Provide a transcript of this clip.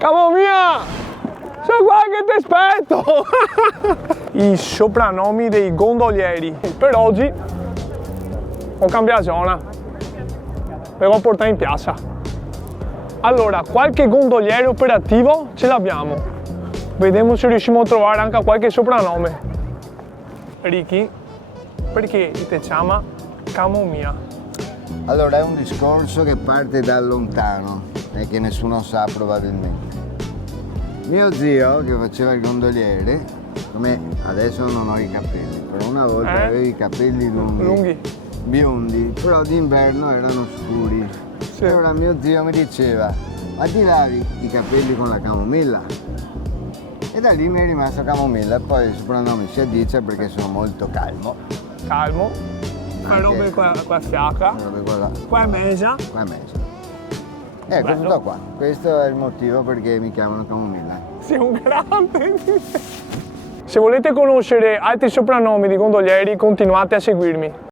Camomilla! Sono qua che ti aspetto! I soprannomi dei gondolieri. Per oggi ho cambiato zona. Devo portare in piazza. Allora, qualche gondoliere operativo ce l'abbiamo. Vediamo se riusciamo a trovare anche qualche soprannome. Ricky, perché ti chiama Camomilla? Allora, è un discorso che parte da lontano e che nessuno sa probabilmente. Mio zio, che faceva il gondoliere, come adesso non ho i capelli, però una volta avevo i capelli lunghi, biondi, però d'inverno erano scuri. Sì. Allora mio zio mi diceva, ma ti lavi i capelli con la camomilla? E da lì mi è rimasto Camomilla, poi il soprannome si addice perché sono molto calmo. Calmo. Fai robe qua fiacca. Qua è mesa. Qua è mesa. Ecco, tutto qua. Questo è il motivo perché mi chiamano Camomilla. Sei un grande! Se volete conoscere altri soprannomi di gondolieri, continuate a seguirmi.